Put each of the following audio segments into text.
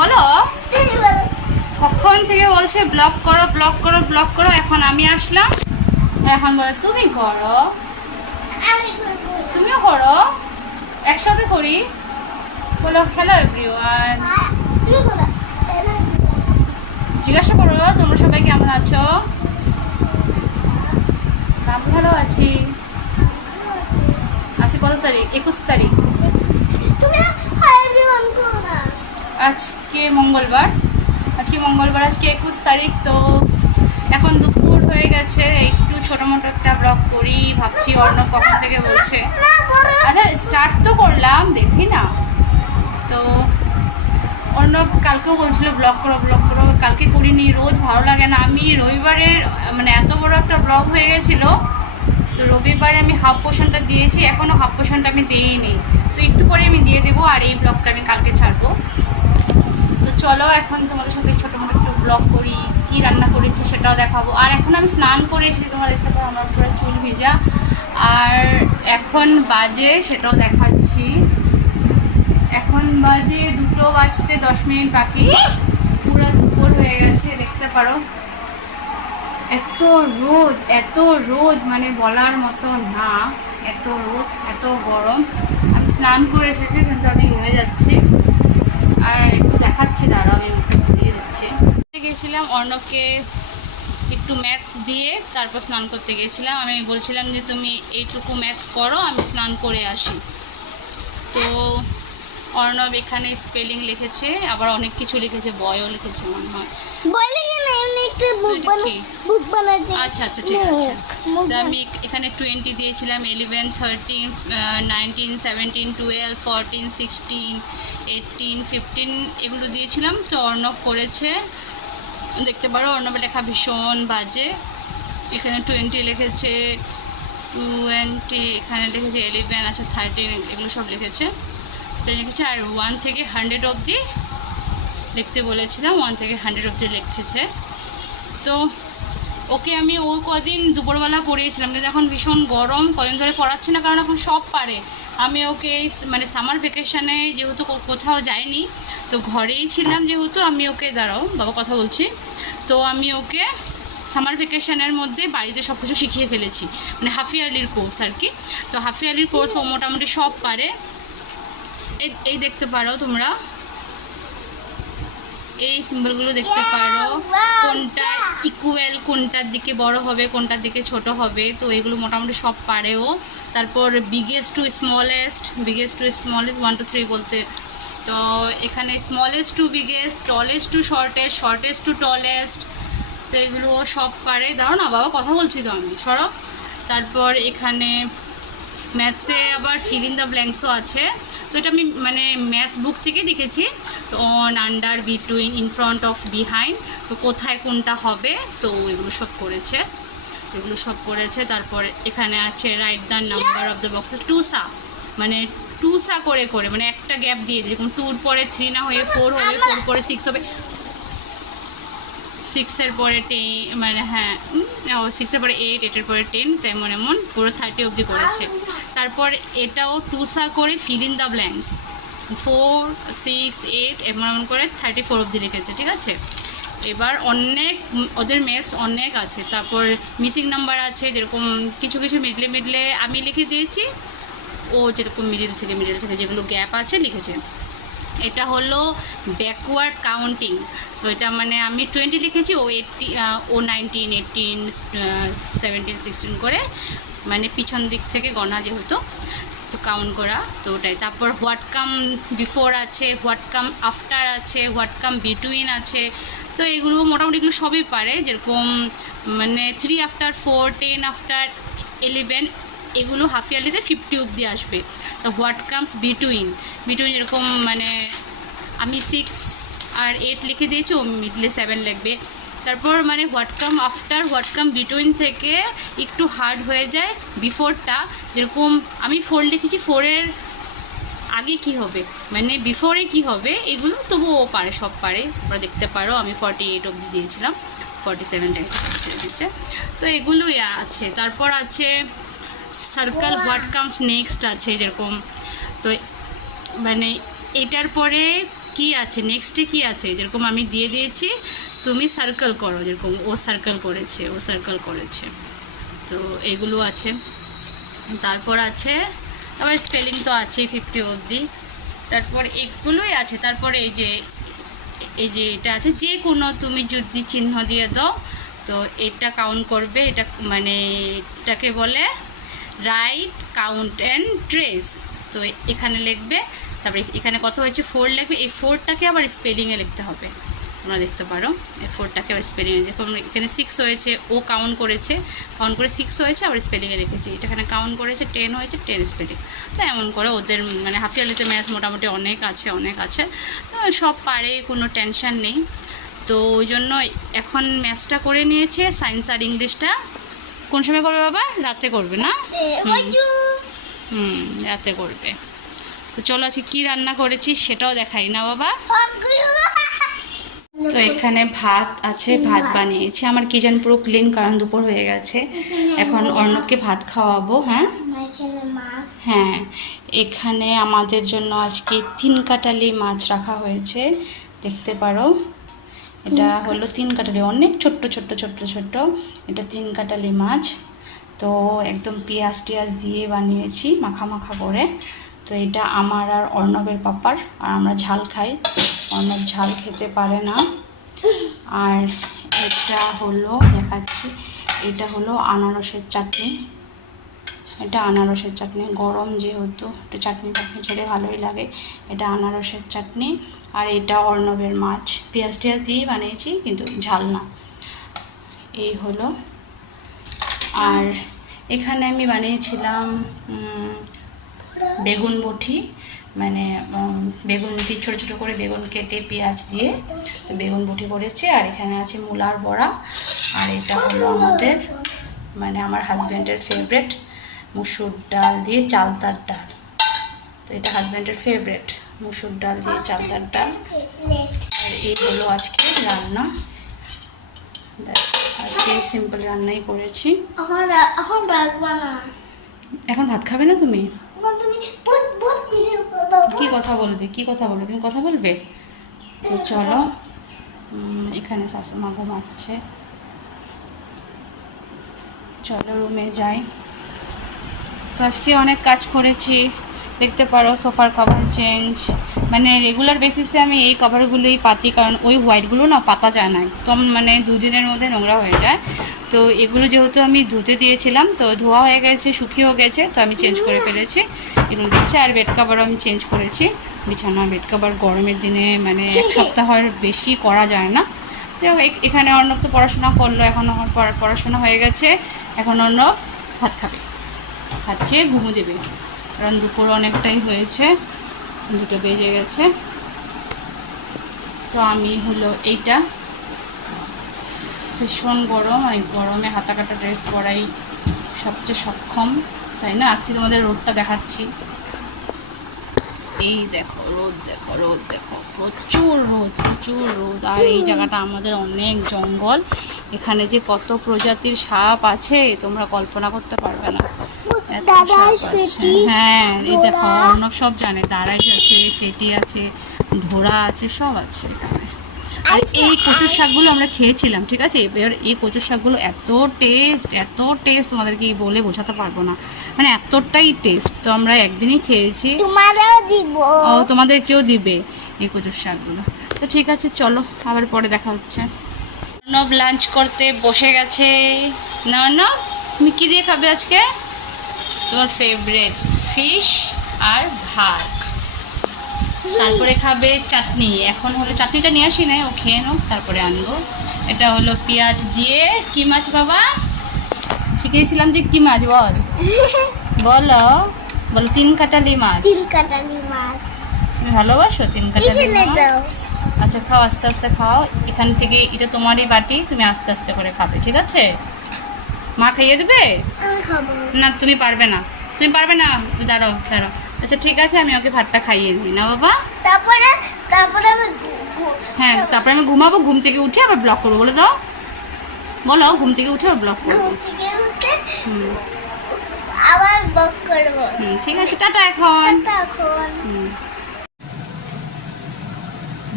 বলো কখন থেকে বলছে ব্লগ করো ব্লগ করো ব্লগ করো, এখন আমি আসলাম, এখন বলে তুমি করো, তুমিও করো, একসাথে করি। বলো হ্যালো এভরিওয়ান, জিজ্ঞাসা করো তোমরা সবাই কেমন আছো? আমি ভালো আছি। আজকে কত তারিখ? 21 তারিখ। আজকে মঙ্গলবার, আজকে 21 তারিখ। তো এখন দুপুর হয়ে গেছে, একটু ছোটো মোটো একটা ব্লগ করি ভাবছি। অর্ণব কখন থেকে বলছে, আচ্ছা স্টার্ট তো করলাম, দেখি না। তো অর্ণব কালকেও বলছিল ব্লগ করো ব্লগ করো, কালকে করিনি, রোজ ভালো লাগে না। আমি রবিবারের মানে এত বড় একটা ব্লগ হয়ে গেছিলো, তো রবিবারে আমি হাফ পোর্শনটা দিয়েছি, এখনও হাফ পোর্শনটা আমি দিইনি, তো একটু পরে আমি দিয়ে দেবো। আর এই ব্লগটা আমি কালকে ছাড়বো। তো চলো এখন তোমাদের সাথে ছোটো মোটো একটু ব্লগ করি, কী রান্না করেছি সেটাও দেখাবো। আর এখন আমি স্নান করে এসেছি, তোমরা দেখতে পারো আমার পুরো চুল ভেজা। আর এখন বাজে, সেটাও দেখাচ্ছি, এখন বাজে 2:10 বাকি, পুরো দুপুর হয়ে গেছে, দেখতে পারো। এত রোদ, এত রোদ, মানে বলার মতো না, এত রোদ, এত গরম। আমি স্নান করে এসেছি কিন্তু আমি ঘুরে যাচ্ছি। আর একটু দেখাচ্ছি, দাঁড়াও আমি মুখে ঘুরিয়ে যাচ্ছি। গেছিলাম অর্ণবকে একটু ম্যাথস দিয়ে, তারপর স্নান করতে গেছিলাম। আমি বলছিলাম যে তুমি এইটুকু ম্যাথস করো, আমি স্নান করে আসি। তো অর্ণব এখানে স্পেলিং লিখেছে, আবার অনেক কিছু লিখেছে, বয়ও লিখেছে মনে হয়। আচ্ছা আচ্ছা ঠিক আছে। তো আমি এখানে 20 দিয়েছিলাম, 11, 13, 19, 17, 12, 14, 16, 18, 15 এগুলো দিয়েছিলাম। তো অর্ণব করেছে, দেখতে পারো অর্ণবের লেখা ভীষণ বাজে। এখানে 20 লিখেছে, 20 এখানে লিখেছে 11, আচ্ছা 13, এগুলো সব লিখেছে, লিখেছে। আর 1 থেকে 100 অবধি লিখতে বলেছিলাম, 1 থেকে 100 অবধি লিখেছে। তো ওকে আমি ওই কদিন দুপুরবেলা পড়িয়েছিলাম, কিন্তু এখন ভীষণ গরম, কদিন ধরে পড়াচ্ছি না, কারণ এখন সব পারে। আমি ওকে মানে সামার ভ্যাকেশানে যেহেতু কোথাও যাইনি, তো ঘরেই ছিলাম যেহেতু, আমি ওকে, দাঁড়াও বাবা কথা বলছি, তো আমি ওকে সামার ভ্যাকেশানের মধ্যে বাড়িতে সব কিছু শিখিয়ে ফেলেছি, মানে হাফ ইয়ারলির কোর্স আর কি। তো হাফ ইয়ারলির কোর্স ও মোটামুটি সব পারে। এই দেখতে পারো তোমরা, এই সিম্বলগুলো দেখতে পারো, কোনটা ইকুয়াল, কোনটার দিকে বড় হবে, কোনটার দিকে ছোট হবে, তো এগুলো মোটামুটি সব পারেও। তারপর বিগেস্ট টু স্মলেস্ট, 1 2 3 বলতে, তো এখানে smallest to biggest, tallest to shortest, shortest to tallest, তো এগুলো সব পারে। দাঁড়াও না বাবা কথা বলছি তো আমি, সরো। তারপর এখানে ম্যাথসে আবার ফিল ইন দ্য ব্ল্যাঙ্কসও আছে, তো এটা আমি মানে ম্যাথস বুক থেকে দেখেছি। তো on, under, between, in front of, behind, তো কোথায় কোনটা হবে, তো এগুলো সব করেছে, তারপর এখানে আছে write the number of the boxes, মানে টুসা করে করে, মানে একটা গ্যাপ দিয়ে, যেরকম 2 পরে 3 না হয়ে 4 হবে, 4 পরে 6 হবে, 6-এর পরে 10, মানে হ্যাঁ 6-এর পরে 8, 8-এর পরে 10, তেমন এমন পুরো 30 অবধি করেছে। তারপর এটাও টুসা করে ফিল ইন দ্য ব্ল্যাঙ্কস, 4, 6, 8 এমন এমন করে 34 অবধি লিখেছে, ঠিক আছে। এবার অনেক ওদের ম্যাথস অনেক আছে। তারপর মিসিং নাম্বার আছে, যেরকম কিছু কিছু মিডলে আমি লিখে দিয়েছি, ও যেরকম মিডিল থেকে যেগুলো গ্যাপ আছে লিখেছে। এটা হলো ব্যাকওয়ার্ড কাউন্টিং, তো এটা মানে আমি 20 লিখেছি, ও 80, ও 19, 18, 17, 16 করে, মানে পিছন দিক থেকে গণা যেহেতু, তো কাউন্ট করা, তো ওটাই। তারপর হোয়াট কাম বিফোর আছে, হোয়াট কাম আফটার আছে, হোয়াট কাম বিটুইন আছে, তো এগুলো মোটামুটি এগুলো সবই পারে। যেরকম মানে 3 আফটার 4, 10 আফটার 11, এগুলো হাফ ইয়ারলিতে 50 অবধি আসবে। তো হোয়াট কামস বিটুইন, যেরকম মানে আমি 6 আর 8 লিখে দিয়েছি, ও মিডলে 7 লিখবে। তারপর মানে what come after, what come between থেকে একটু হার্ড হয়ে যায় বিফোরটা, যেরকম আমি 4 লিখেছি, 4-এর আগে কি হবে, মানে বিফোরে কি হবে, এগুলো তবু ও পারে, সব পারে। তোমরা দেখতে পারো আমি 48 অবধি দিয়েছিলাম, 47 দিচ্ছে, তো এগুলোই আছে। তারপর আছে সার্কেল, হোয়াট কামস নেক্সট আছে, যেরকম, তো মানে এটার পরে কি আছে নেক্সটে কি আছে, যেরকম আমি দিয়ে দিয়েছি তুমি সার্কেল করো, যেরকম ও সার্কেল করেছে, তো এগুলো আছে। তারপর আছে আবার স্পেলিং তো আছেই 50 অবধি, তারপর এগুলোই আছে। তারপরে এই যে এটা আছে, যে কোনো তুমি যদি চিহ্ন দিয়ে দাও তো এটা কাউন্ট করবে, এটা মানে এটাকে বলে রাইট কাউন্ট অ্যান্ড ট্রেস। তো এখানে লিখবে, তারপরে এখানে কত হয়েছে 4 লিখবে, এই 4টাকে আবার স্পেলিংয়ে লিখতে হবে। তোমরা দেখতে পারো এই 4টাকে আবার স্পেলিংয়ে, যেরকম এখানে 6 হয়েছে, ও কাউন্ট করে 6 হয়েছে, আবার স্পেলিংয়ে রেখেছি। এটা এখানে কাউন্ট করেছে 10 হয়েছে, 10 স্পেলিং। তো এমন করে ওদের মানে হাফ ইয়ারলিতে ম্যাথস মোটামুটি অনেক আছে, তো সব পারে, কোনো টেনশন নেই। তো ওই জন্য এখন ম্যাথসটা করে নিয়েছে, সায়েন্স আর ইংলিশটা কোন সময় করবে বাবা? রাতে করবে না? রাতে করবে। তো চলো আজকে কী রান্না করেছি সেটাও দেখাই না বাবা। তো এখানে ভাত আছে, ভাত বানিয়েছি। আমার কিচেন পুরো ক্লিন, কারণ দুপুর হয়ে গেছে, এখন অর্ণবকে ভাত খাওয়াবো। হ্যাঁ, এখানে আমাদের জন্য আজকে 3 কাটালি মাছ রাখা হয়েছে, দেখতে পারো। এটা হলো 3 কাটালি, অনেক ছোট্ট, এটা 3 কাটালি মাছ। তো একদম পেঁয়াজ টিয়াজ দিয়ে বানিয়েছি মাখা করে। তো এটা আমার আর অর্ণবের পাপার, আর আমরা ঝাল খাই, অর্ণব ঝাল খেতে পারে না। আর এটা হলো দেখাচ্ছি, এটা হলো আনারসের চাটনি। এটা আনারসের চাটনি, গরম যেহেতু একটু চাটনি ছেড়ে ভালোই লাগে। এটা আনারসের চাটনি। আর এটা অর্ণবের মাছ, পেঁয়াজ টিয়াজ দিয়েই বানিয়েছি, কিন্তু ঝাল না। এই হলো। আর এখানে আমি বানিয়েছিলাম বেগুন বটি, মানে বেগুন দিয়ে ছোটো করে বেগুন কেটে পেঁয়াজ দিয়ে তো বেগুন বটি করেছি। আর এখানে আছে মূলার বড়া। আর এটা হলো আমাদের মানে আমার হাজব্যান্ডের ফেভারেট মুসুর ডাল দিয়ে চালতার ডাল। তো এটা হাজব্যান্ডের ফেভারেট মুসুর ডাল দিয়ে চালতার ডাল। আর এই হলো আজকে রান্না, আজকে সিম্পল রান্নাই করেছি। এখন ভাত খাবে না তুমি? কি কথা বলবে তুমি কথা বলবে? তো চলো, এখানে শাশুমা ঘুমাচ্ছে, চলো রুমে যাই। তো আজকে অনেক কাজ করেছি, দেখতে পারো। সোফার কভার চেঞ্জ, মানে রেগুলার বেসিসে আমি এই কভারগুলোই পাতি, কারণ ওই হোয়াইটগুলো না পাতা যায় না, একদম মানে 2 দিনের মধ্যে নোংরা হয়ে যায়। তো এগুলো যেহেতু আমি ধুতে দিয়েছিলাম, তো ধোয়া হয়ে গেছে, শুকিয়েও গেছে, তো আমি চেঞ্জ করে ফেলেছি এগুলো দিচ্ছে। আর বেড কাভারও আমি চেঞ্জ করেছি, বিছানা বেড কাভার গরমের দিনে মানে 1 সপ্তাহের বেশি করা যায় না। এখানে অর্ণব তো পড়াশোনা করলো, এখন আমার পড়াশোনা হয়ে গেছে, এখন অর্ণব ভাত খাবে, ভাত খেয়ে ঘুমো দেবে, কারণ দুপুর অনেকটাই হয়েছে, 2টা বেজে গেছে। তো আমি হলো এইটা ভীষণ গরম, এই গরমে হাতা কাটা ড্রেস পরাই সবচেয়ে সক্ষম, তাই না? আজকে তোমাদের রোদটা দেখাচ্ছি, এই দেখো রোদ, দেখো প্রচুর রোদ। আর এই জায়গাটা আমাদের অনেক জঙ্গল, এখানে যে কত প্রজাতির সাপ আছে তোমরা কল্পনা করতে পারবে না। হ্যাঁ, এই দেখো অর্ণব সব জানে, দাঁড়াই আছে, ফেটি আছে, ধোড়া আছে, সব আছে এখানে। আর এই কচুর শাকগুলো আমরা খেয়েছিলাম, ঠিক আছে? এবার এই কচুর শাকগুলো এত টেস্ট তোমাদেরকে বলে বোঝাতে পারবো না, মানে এতটাই টেস্ট। তো আমরা একদিনই খেয়েছি, তোমাদেরকেও দিবে এই কচুর শাকগুলো। তো ঠিক আছে, চলো আবার পরে দেখা হচ্ছে। অর্ণব লাঞ্চ করতে বসে গেছে। না তুমি কী দিয়ে খাবে আজকে? তোমার ফেভারিট ফিশ আর ভাত, তারপরে খাবে চাটনি। এখন হলো চাটনিটা নিয়ে আসি না, ও খেয়ে নাও, তারপরে আনবো। এটা হলো পেঁয়াজ দিয়ে কি মাছ বাবা? শিখিয়েছিলাম যে কি মাছ বলো 3 কাটালি মাছ। তুমি ভালোবাসো 3 কাটালি মাছ? আচ্ছা খাও, আস্তে আস্তে খাও। এখান থেকে এটা তোমারই বাটি, তুমি আস্তে আস্তে করে খাবে, ঠিক আছে? মা খাইয়ে দেবে না? তুমি পারবে না, দাঁড়াও। আচ্ছা ঠিক আছে, আমি ওকে ভাতটা খাইয়ে দিই না বাবা। তারপরে আমি ঘুমাবো, ঘুম থেকে উঠে আবার ব্লগ করবো। বলে দাও, বলো ঘুম থেকে উঠে আবার ব্লগ করবো। ঠিক আছে, টাটা এখন।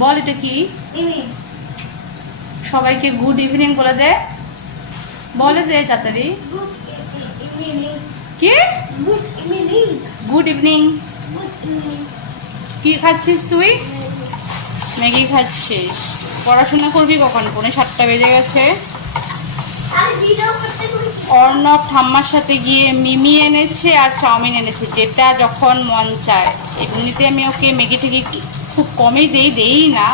বল এটা কি? সবাইকে গুড ইভিনিং বলে দে, বলে দে তাড়াতাড়ি। কি গুড ইভিনিং? কি খাচ্ছিস তুই? ম্যাগি খাচ্ছিস। পড়াশোনা করবি কখন? 7:30 বেজে গেছে। অর্ণব ঠাম্মার সাথে গিয়ে মিমি এনেছে আর চাউমিন এনেছে, যেটা যখন মন চায়। এমনিতে আমি ওকে ম্যাগি ঠেগি খুব কমই দেই না,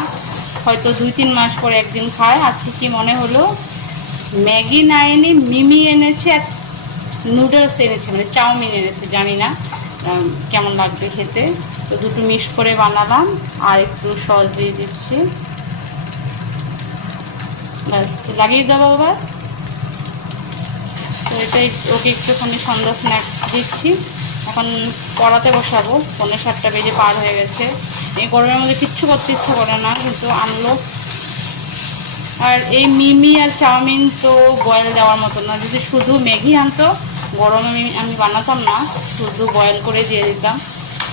হয়তো 2-3 মাস পরে একদিন খায়। আজকে কি মনে হলো ম্যাগি না এনে মিমি এনেছে আর নুডলস এনেছে, মানে চাউমিন এনেছে। জানি না কেমন লাগবে খেতে, তো দুটো মিক্স করে বানালাম আর একটু সস দিয়ে দিচ্ছি। ব্যাস, লাগিয়ে দেবো আবার। তো এটাই ওকে একটুখানি সন্ধ্যা স্ন্যাক্স দিচ্ছি। এখন পড়াতে বসাবো, 7:30 বেজে পার হয়ে গেছে। এই গরমের মধ্যে কিচ্ছু করতে ইচ্ছা করে না, কিন্তু আনলো। আর এই মিমি আর চাউমিন তো বয়েল দেওয়ার মতো না। যদি শুধু ম্যাগি আনতো গরমে আমি বানাতাম না, শুধু বয়েল করে দিয়ে দিতাম।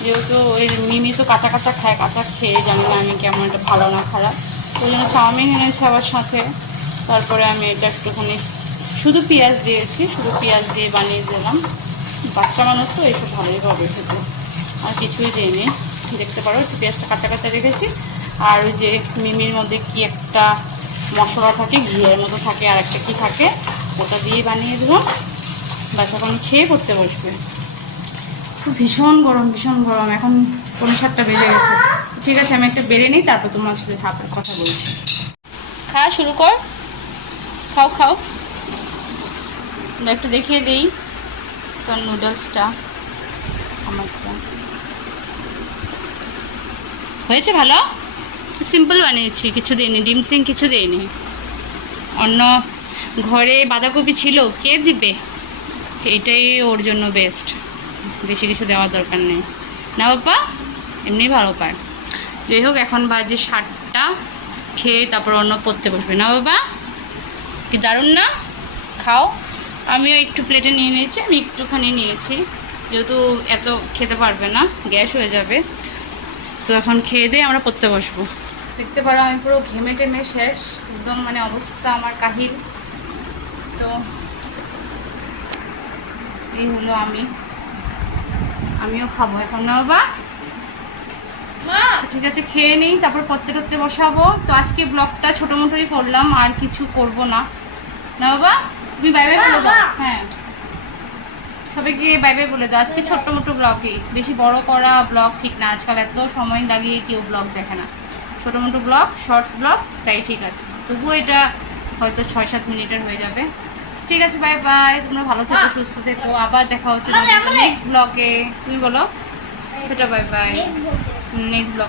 যেহেতু ওই মিমি তো কাঁচা কাঁচা খায়, কাঁচা খেয়ে জানি না আমি কেমন, এটা ভালো না খারাপ। ওই জন্য চাউমিন এনেছে আবার সাথে। তারপরে আমি এটা একটুখানি শুধু পেঁয়াজ দিয়েছি, শুধু পেঁয়াজ দিয়ে বানিয়ে দিলাম। বাচ্চা মানুষ তো এইসব ভালোই পাবে শুধু, আর কিছুই দিইনি। দেখতে পারো একটু পেঁয়াজটা কাঁচা কাঁচা রেখেছি। আর ওই যে মিমির মধ্যে কি একটা মশলা থাকে, ঘিয়ের মতো থাকে, আর একটা কী থাকে, ওটা দিয়ে বানিয়ে দিলাম। বাচ্চা এখন খেয়ে পড়তে বসবে। ভীষণ গরম, ভীষণ গরম। এখন 7:30 বেজে গেছে। ঠিক আছে, আমি একটা বেড়ে নিই, তারপর তোমার সাথে কথা বলছি। খাওয়া শুরু কর, খাও খাও। একটু দেখিয়ে দিই তোর নুডলসটা। আমারটা হয়েছে ভালো, সিম্পল বানিয়েছি, কিছু দিইনি, ডিম সিং কিছু দিইনি। অন্য ঘরে বাঁধাকপি ছিল, কে দিবে? এইটাই ওর জন্য বেস্ট, বেশি কিছু দেওয়ার দরকার নেই। না বাবা, এমনি ভালো পায়। যাই হোক, এখন বাজে 7টা, খেয়ে তারপর অন্য পড়তে বসবে। না বাবা, কি দারুণ না? খাও। আমিও একটু প্লেটে নিয়ে নিয়েছি, আমি একটুখানি নিয়েছি, যেহেতু এত খেতে পারবে না, গ্যাস হয়ে যাবে। তো এখন খেয়ে দিয়ে আমরা পড়তে বসবো। দেখতে পারো আমি পুরো ঘেমে টেমে শেষ, একদম মানে অবস্থা আমার কাহিল। তো এই হলো আমিও খাবো এখন। না বাবা, ঠিক আছে, খেয়ে নিই, তারপর পড়তে টরতে বসাবো। তো আজকে ব্লগটা ছোটো মোটোই করলাম, আর কিছু করব না। না বাবা, তুমি বাই বাই বলে দাও। হ্যাঁ, সবাইকে বাই বাই বলে দাও। আজকে ছোট্ট মোটো ব্লগই, বেশি বড় করা ব্লগ ঠিক না, আজকাল এত সময় লাগিয়ে কেউ ব্লগ দেখে না। ছোটো মোটো ব্লগ, শর্টস ব্লগ, তাই ঠিক আছে। তবুও এটা হয়তো 6-7 মিনিটের হয়ে যাবে। ঠিক আছে, বাই বাই। তোমরা ভালো থেকো, সুস্থ থেকো। আবার দেখা হচ্ছে নেক্সট ব্লগে। তুমি বলো সেটা, বাই বাই। Next blog.